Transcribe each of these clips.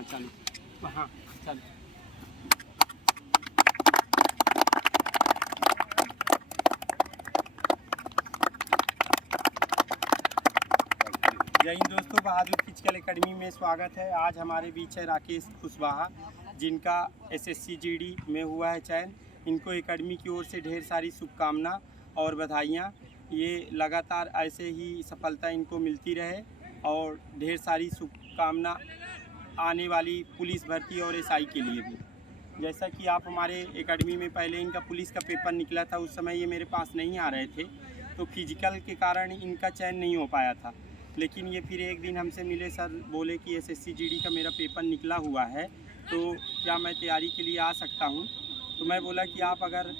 हाँ चालू, हाँ चालू। जय हिंद दोस्तों, बहादुर फिजिकल एकेडमी में स्वागत है। आज हमारे बीच है राकेश कुशवाहा, जिनका एसएससी जीडी में हुआ है चयन। इनको एकेडमी की ओर से ढेर सारी शुभकामना और बधाइयाँ। ये लगातार ऐसे ही सफलता इनको मिलती रहे और ढेर सारी शुभकामना आने वाली पुलिस भर्ती और एसआई के लिए भी। जैसा कि आप हमारे एकेडमी में पहले इनका पुलिस का पेपर निकला था, उस समय ये मेरे पास नहीं आ रहे थे, तो फिजिकल के कारण इनका चयन नहीं हो पाया था। लेकिन ये फिर एक दिन हमसे मिले, सर बोले कि एसएससी जीडी का मेरा पेपर निकला हुआ है, तो क्या मैं तैयारी के लिए आ सकता हूँ। तो मैं बोला कि आप अगर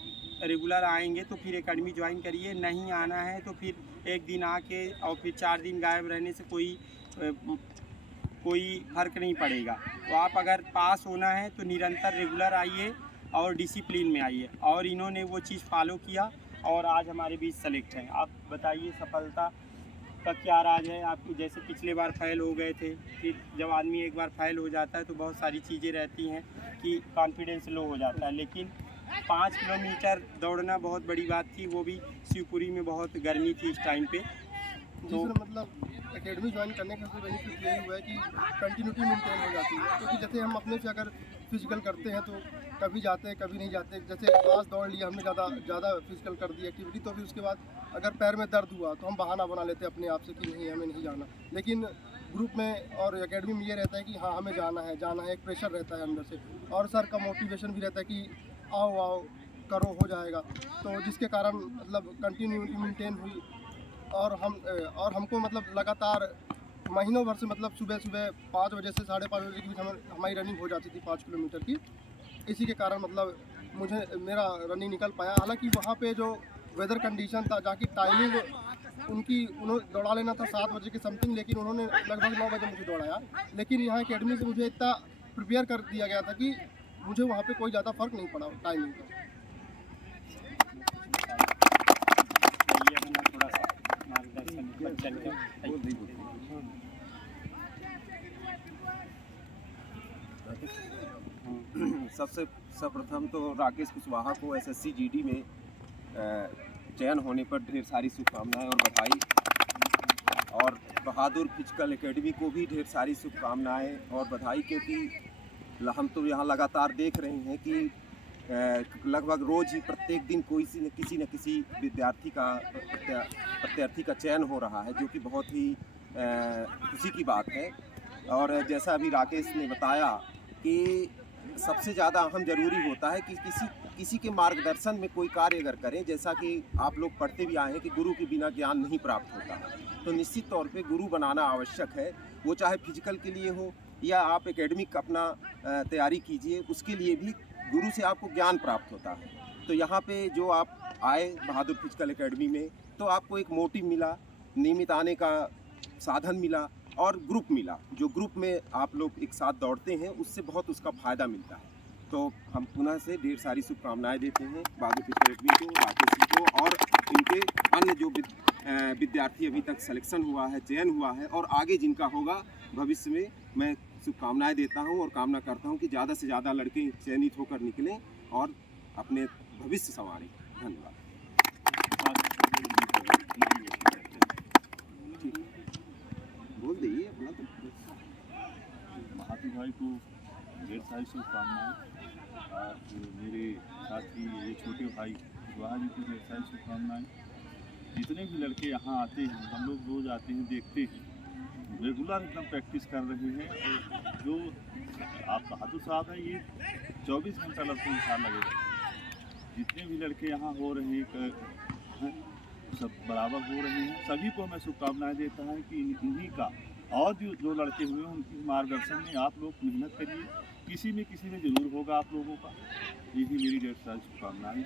रेगुलर आएंगे तो फिर एकेडमी ज्वाइन करिए, नहीं आना है तो फिर एक दिन आके और फिर 4 दिन गायब रहने से कोई फ़र्क नहीं पड़ेगा। तो आप अगर पास होना है तो निरंतर रेगुलर आइए और डिसिप्लिन में आइए। और इन्होंने वो चीज़ फॉलो किया और आज हमारे बीच सेलेक्ट हैं। आप बताइए सफलता का क्या राज है आपकी? जैसे पिछले बार फेल हो गए थे, फिर जब आदमी एक बार फेल हो जाता है तो बहुत सारी चीज़ें रहती हैं कि कॉन्फिडेंस लो हो जाता है, लेकिन 5 किलोमीटर दौड़ना बहुत बड़ी बात थी, वो भी शिवपुरी में बहुत गर्मी थी इस टाइम पे। तो मतलब एकेडमी ज्वाइन करने का कोई बेनिफिट यही हुआ है कि कंटिन्यूटी मेंटेन हो जाती है, क्योंकि जैसे हम अपने से अगर फिजिकल करते हैं तो कभी जाते हैं कभी नहीं जाते। जैसे आज दौड़ लिया हमने, ज़्यादा फिजिकल कर दी एक्टिविटी, तो फिर उसके बाद अगर पैर में दर्द हुआ तो हम बहाना बना लेते हैं अपने आप से कि नहीं हमें नहीं जाना। लेकिन ग्रुप में और एकेडमी में ये रहता है कि हाँ हमें जाना है, एक प्रेशर रहता है अंदर से, और सर का मोटिवेशन भी रहता है कि आओ आओ करो हो जाएगा। तो जिसके कारण मतलब कंटिन्यूटी मेंटेन हुई और हमको मतलब लगातार महीनों भर से मतलब सुबह 5 बजे से 5:30 बजे के बीच हमारी रनिंग हो जाती थी 5 किलोमीटर की। इसी के कारण मतलब मेरा रनिंग निकल पाया। हालांकि वहाँ पे जो वेदर कंडीशन था, जहाँ की टाइमिंग उन्होंने दौड़ा लेना था 7 बजे के समथिंग, लेकिन उन्होंने लगभग 9 बजे मुझे दौड़ाया। लेकिन यहाँ एकेडमी से मुझे इतना प्रिपेयर कर दिया गया था कि मुझे वहाँ पे कोई ज़्यादा फ़र्क नहीं पड़ा टाइमिंग का। सबसे सर्वप्रथम तो राकेश कुशवाहा को एसएससी जीडी में चयन होने पर ढेर सारी शुभकामनाएं और बधाई, और बहादुर फिजिकल एकेडमी को भी ढेर सारी शुभकामनाएं और बधाई, क्योंकि हम तो यहाँ लगातार देख रहे हैं कि लगभग रोज़ ही प्रत्येक दिन किसी न किसी प्रत्यार्थी का चयन हो रहा है, जो कि बहुत ही खुशी की बात है। और जैसा अभी राकेश ने बताया कि सबसे ज़्यादा अहम ज़रूरी होता है कि किसी के मार्गदर्शन में कोई कार्य अगर करें, जैसा कि आप लोग पढ़ते भी आए हैं कि गुरु के बिना ज्ञान नहीं प्राप्त होता है, तो निश्चित तौर पे गुरु बनाना आवश्यक है। वो चाहे फिजिकल के लिए हो या आप एकेडमिक अपना तैयारी कीजिए, उसके लिए भी गुरु से आपको ज्ञान प्राप्त होता है। तो यहाँ पे जो आप आए बहादुर फिजिकल एकेडमी में, तो आपको एक मोटिव मिला, नियमित आने का साधन मिला और ग्रुप मिला। जो ग्रुप में आप लोग एक साथ दौड़ते हैं, उससे बहुत उसका फ़ायदा मिलता है। तो हम पुनः से ढेर सारी शुभकामनाएं देते हैं बहादुर फिजिकल एकेडमी को, राकेश जी को और इनके अन्य जो विद्यार्थी अभी तक सिलेक्शन हुआ है, चयन हुआ है, और आगे जिनका होगा भविष्य में मैं शुभकामनाएं देता हूं और कामना करता हूं कि ज़्यादा से ज़्यादा लड़के चयनित होकर निकलें और अपने भविष्य संवारें। धन्यवाद। बोल दीजिए अपना। तो बहादुर भाई को ढेर सारी शुभकामनाएं, और मेरे साथी ये छोटे भाई कुशवाहा जी को ढेर सारी शुभकामनाएं। जितने भी लड़के यहाँ आते हैं, हम लोग रोज़ आते हैं, देखते हैं, रेगुलर एकदम प्रैक्टिस कर रहे हैं। और जो आप बहादुर साहब हैं, ये 24 घंटा लड़कों के साथ लगे रहते हैं। जितने भी लड़के यहाँ हो रहे हैं सब बराबर हो रहे हैं। सभी को मैं शुभकामनाएं देता हूँ कि इन्हीं का और जो लड़के हुए हैं उनकी मार्गदर्शन में आप लोग मेहनत करिए, किसी में ज़रूर होगा आप लोगों का। यही मेरी ढेर सारी शुभकामनाएं।